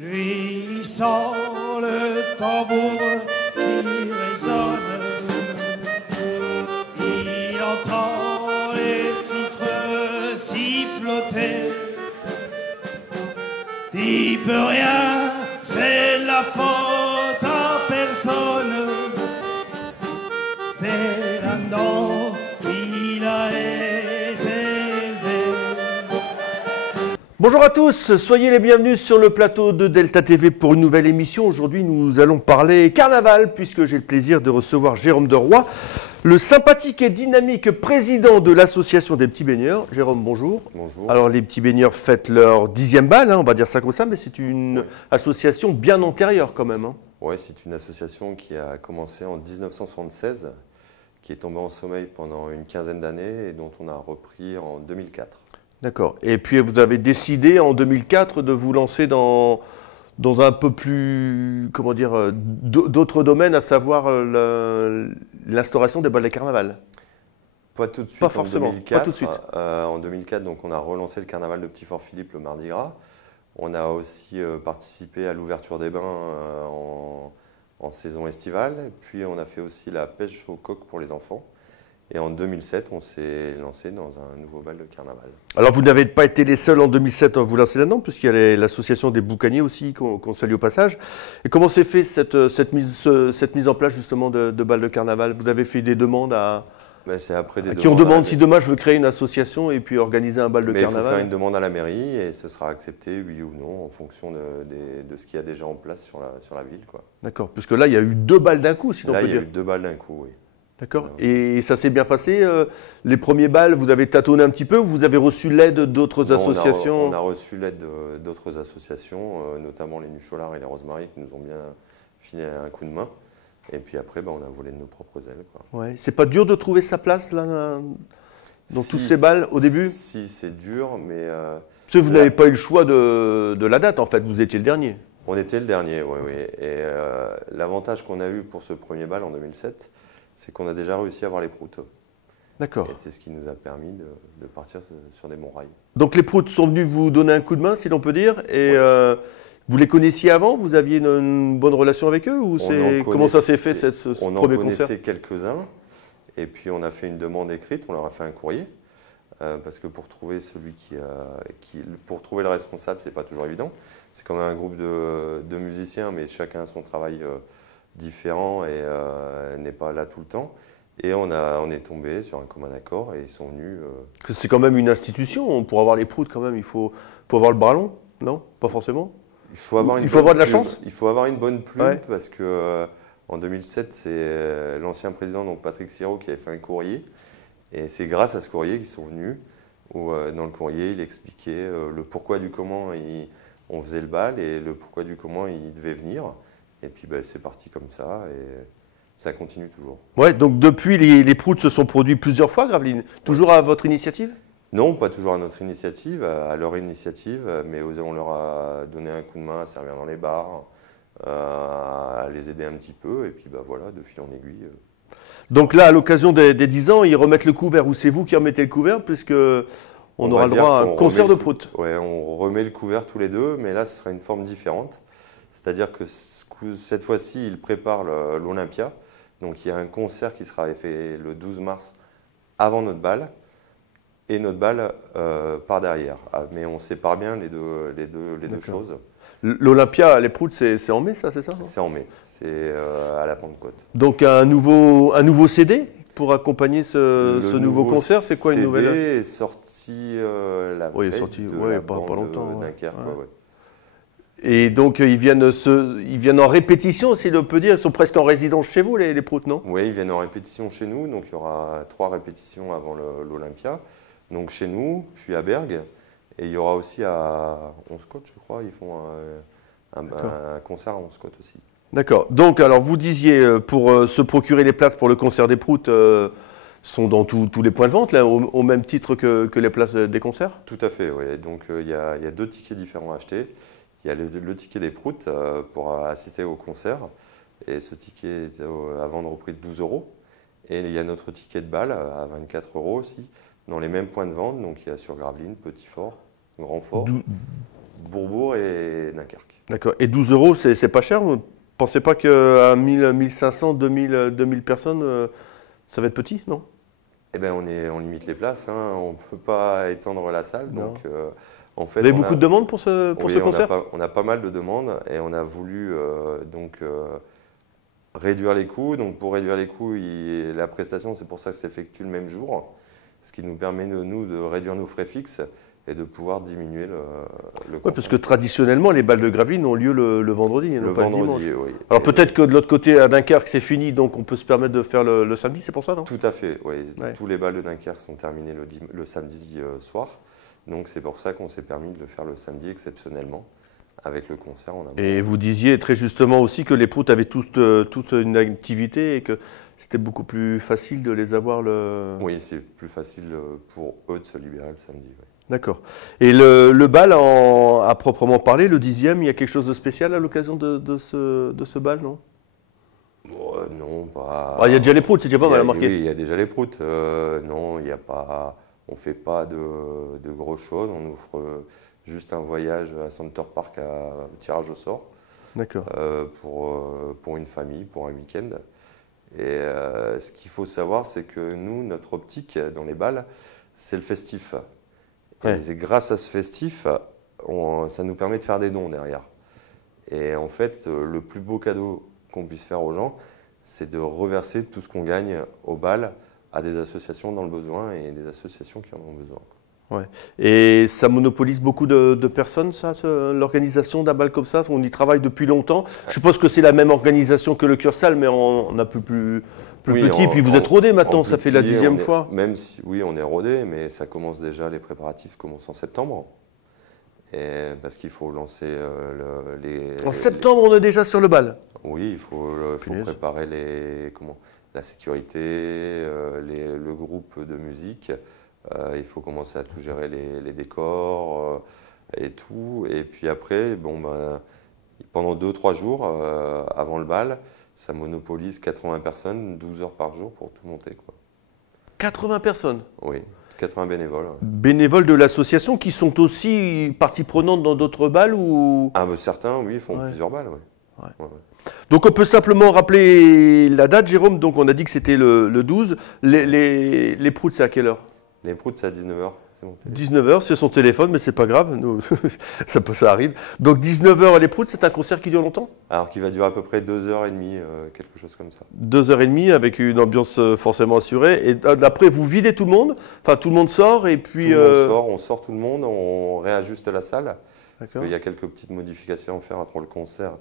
Lui, il sent le tambour qui résonne. Il entend les fifres siffloter. Il peut rien, c'est la faute à personne. C'est là-dedans qu'il a été élevé. Bonjour à tous, soyez les bienvenus sur le plateau de Delta TV pour une nouvelle émission. Aujourd'hui, nous allons parler carnaval puisque j'ai le plaisir de recevoir Jérôme Deroy, le sympathique et dynamique président de l'association des petits baigneurs. Jérôme, bonjour. Bonjour. Alors, les petits baigneurs fêtent leur 10e bal, on va dire ça comme ça, mais c'est une association bien antérieure quand même. Oui, c'est une association qui a commencé en 1976, qui est tombée en sommeil pendant une quinzaine d'années et dont on a repris en 2004. D'accord. Et puis, vous avez décidé en 2004 de vous lancer dans un peu plus, comment dire, d'autres domaines, à savoir l'instauration des balles de carnaval. Pas tout de suite. Pas forcément. En 2004, pas tout de suite. En 2004, donc, on a relancé le carnaval de Petit-Fort-Philippe le Mardi Gras. On a aussi participé à l'ouverture des bains en saison estivale. Et puis, on a fait aussi la pêche au coq pour les enfants. Et en 2007, on s'est lancé dans un nouveau bal de carnaval. Alors, vous n'avez pas été les seuls en 2007 à vous lancer là-dedans, puisqu'il y a l'association des boucaniers aussi, qu'on salue au passage. Et comment s'est fait cette mise en place justement de balles de carnaval? Vous avez fait des demandes à qui on demande si demain je veux créer une association et puis organiser un bal de carnaval? Il faut faire une demande à la mairie et ce sera accepté, oui ou non, en fonction de ce qu'il y a déjà en place sur la ville. D'accord, puisque là, il y a eu 2 balles d'un coup, si on peut dire. Là, il y a eu 2 balles d'un coup, oui. D'accord. Et ça s'est bien passé? Les premiers balles, vous avez tâtonné un petit peu ou vous avez reçu l'aide d'autres associations? On a reçu l'aide d'autres associations, notamment les Nucholards et les Rosemaries, qui nous ont bien filé un coup de main. Et puis après, on a volé de nos propres ailes. Ouais. C'est pas dur de trouver sa place là, dans tous ces balles au début? Si, c'est dur, mais... Parce que vous n'avez pas eu le choix de la date, en fait. Vous étiez le dernier. On était le dernier, oui. Et l'avantage qu'on a eu pour ce premier bal en 2007, c'est qu'on a déjà réussi à avoir les proutes. D'accord. Et c'est ce qui nous a permis de partir sur des bons rails. Donc les proutes sont venus vous donner un coup de main, si l'on peut dire, et vous les connaissiez avant? Vous aviez une bonne relation avec eux? Ou comment ça s'est fait, ce premier concert? On en connaissait quelques-uns, et puis on a fait une demande écrite, on leur a fait un courrier, parce que pour trouver pour trouver le responsable, c'est pas toujours évident. C'est quand même un groupe de musiciens, mais chacun a son travail différent et n'est pas là tout le temps. Et on est tombé sur un commun accord et ils sont venus. C'est quand même une institution. Pour avoir les proutes, quand même, il faut avoir le bras long, non? Pas forcément. Il faut avoir de la chance. Il faut avoir une bonne plume parce que en 2007, c'est l'ancien président, donc Patrick Sirot, qui avait fait un courrier. Et c'est grâce à ce courrier qu'ils sont venus. Où, dans le courrier, il expliquait le pourquoi du comment on faisait le bal et le pourquoi du comment il devait venir. Et puis c'est parti comme ça et ça continue toujours. Ouais, donc depuis, les proutes se sont produits plusieurs fois, Graveline. Toujours à votre initiative? Non, pas toujours à notre initiative, à leur initiative, mais on leur a donné un coup de main à servir dans les bars, à les aider un petit peu, et puis voilà, de fil en aiguille. Donc là, à l'occasion des 10 ans, ils remettent le couvert, ou c'est vous qui remettez le couvert, puisque on aura le droit à un concert de proutes? Oui, on remet le couvert tous les deux, mais là, ce sera une forme différente. C'est-à-dire que cette fois-ci, ils préparent l'Olympia. Donc il y a un concert qui sera fait le 12 mars avant notre bal. Et notre bal par derrière. Mais on sépare bien les deux choses. L'Olympia, les proutes, c'est en mai, ça, c'est ça? C'est en mai. C'est à la Pentecôte. Donc un nouveau CD pour accompagner ce nouveau concert? C'est quoi une nouvelle? Le CD est sorti la veille pas longtemps, de Dunkerque. Ouais. Et donc, ils viennent en répétition, si l'on peut dire. Ils sont presque en résidence chez vous, les proutes, non? Oui, ils viennent en répétition chez nous. Donc, il y aura 3 répétitions avant l'Olympia. Donc, chez nous, puis à Bergues. Et il y aura aussi à Onscott, je crois. Ils font un concert à Onscott aussi. D'accord. Donc, alors, vous disiez, pour se procurer les places pour le concert des proutes, sont dans tous les points de vente, là, au même titre que les places des concerts? Tout à fait, oui. Donc, il y a 2 tickets différents à acheter. Il y a le ticket des proutes pour assister au concert. Et ce ticket est à vendre au prix de 12 €. Et il y a notre ticket de bal à 24 € aussi, dans les mêmes points de vente. Donc il y a sur Gravelines, Petit-Fort, Grand-Fort, Bourbourg et Dunkerque. D'accord. Et 12 euros, c'est pas cher? Vous ne pensez pas qu'à 1000, 1500, 2000 personnes, ça va être petit, non? Eh ben, on limite les places, hein. On ne peut pas étendre la salle. Non. Donc, en fait, Vous avez beaucoup de demandes pour ce oui, concert? on a pas mal de demandes et on a voulu réduire les coûts. Donc, pour réduire les coûts, la prestation, c'est pour ça que s'effectue le même jour, ce qui nous permet, nous, de réduire nos frais fixes et de pouvoir diminuer le Oui, parce que traditionnellement, les balles de Gravelines ont lieu le vendredi, et non le pas le vendredi, dimanche. oui. Alors peut-être que de l'autre côté, à Dunkerque, c'est fini, donc on peut se permettre de faire le samedi, c'est pour ça, non? Tout à fait, oui. Ouais. Tous les balles de Dunkerque sont terminés le samedi soir. Donc c'est pour ça qu'on s'est permis de le faire le samedi exceptionnellement, avec le concert en amont. Et vous disiez très justement aussi que les proutes avaient toute une activité et que c'était beaucoup plus facile de les avoir le... Oui, c'est plus facile pour eux de se libérer le samedi. Oui. D'accord. Et le bal, à proprement parler, le 10e, il y a quelque chose de spécial à l'occasion de ce bal, non? Non, pas... Ah, il y a déjà les proutes, c'est déjà pas mal à marquer. Oui, il y a déjà les proutes. Non, il n'y a pas... On ne fait pas de grosses choses. On offre juste un voyage à Center Park à tirage au sort. D'accord. Pour une famille, pour un week-end. Et ce qu'il faut savoir, c'est que nous, notre optique dans les balles, c'est le festif. Ouais. Et grâce à ce festif, ça nous permet de faire des dons derrière. Et en fait, le plus beau cadeau qu'on puisse faire aux gens, c'est de reverser tout ce qu'on gagne au bal à des associations dans le besoin et des associations qui en ont besoin. Ouais. Et ça monopolise beaucoup de personnes, ça, l'organisation d'un bal comme ça? On y travaille depuis longtemps. Je suppose que c'est la même organisation que le Cursal, mais on a plus Oui, petit. Puis vous êtes rodé maintenant, ça fait la petit, 10e fois. Même si, oui, on est rodé, mais ça commence déjà, les préparatifs commencent en septembre. Et parce qu'il faut lancer En septembre, on est déjà sur le bal. Oui, il faut préparer la sécurité, le groupe de musique. Il faut commencer à tout gérer, les décors et tout. Et puis après, pendant 2-3 jours avant le bal, ça monopolise 80 personnes, 12 heures par jour pour tout monter, quoi. 80 personnes? Oui, 80 bénévoles. Bénévoles de l'association qui sont aussi partie prenante dans d'autres balles ou... Certains, oui, font plusieurs balles, oui. Ouais. Ouais. Donc on peut simplement rappeler la date, Jérôme. Donc on a dit que c'était le 12. Les proutes, c'est à quelle heure? Les proutes, c'est à 19h. 19h, c'est son téléphone, mais c'est pas grave, nous, ça arrive. Donc 19h les proutes, c'est un concert qui dure longtemps? Alors qui va durer à peu près 2h30, quelque chose comme ça. 2h30 avec une ambiance forcément assurée. Et après, vous videz tout le monde? Enfin, tout le monde sort et puis... Tout le monde sort, on sort tout le monde, on réajuste la salle. Parce qu'il y a quelques petites modifications à faire entre le concert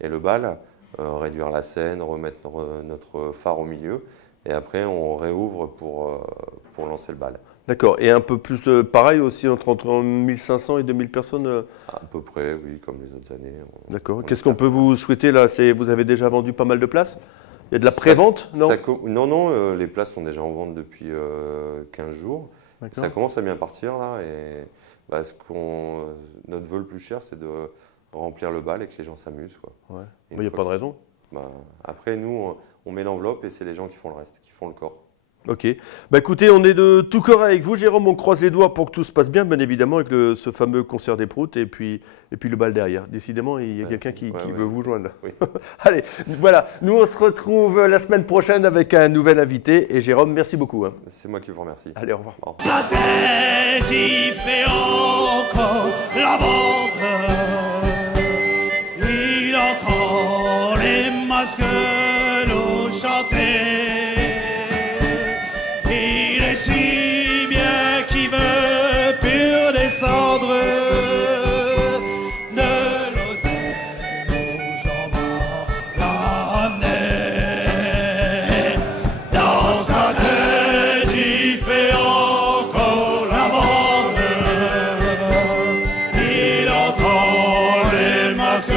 et le bal. Réduire la scène, remettre notre phare au milieu. Et après, on réouvre pour lancer le bal. D'accord. Et un peu plus pareil aussi, entre 1500 et 2000 personnes À peu près, oui, comme les autres années. D'accord. Qu'est-ce qu'on peut vous souhaiter là? Vous avez déjà vendu pas mal de places? Il y a de la prévente, non? Non, les places sont déjà en vente depuis 15 jours. Ça commence à bien partir là. Et notre vœu le plus cher, c'est de remplir le bal et que les gens s'amusent. Ouais. Il n'y a pas de raison. Après, nous, on met l'enveloppe et c'est les gens qui font le reste, qui font le corps. Ok. Écoutez, on est de tout cœur avec vous, Jérôme. On croise les doigts pour que tout se passe bien, bien évidemment, avec ce fameux concert des proutes et puis le bal derrière. Décidément, il y a quelqu'un qui veut vous joindre. Oui. Allez, voilà. Nous, on se retrouve la semaine prochaine avec un nouvel invité. Et Jérôme, merci beaucoup. C'est moi qui vous remercie. Allez, au revoir. Au revoir. Sa tête y fait encore la bande. Il entend les masques nous chanter. Il est si bien qu'il veut plus descendre de l'autel où Jean m'a ramené. Dans sa tête, il fait encore la bande. Il entend les masques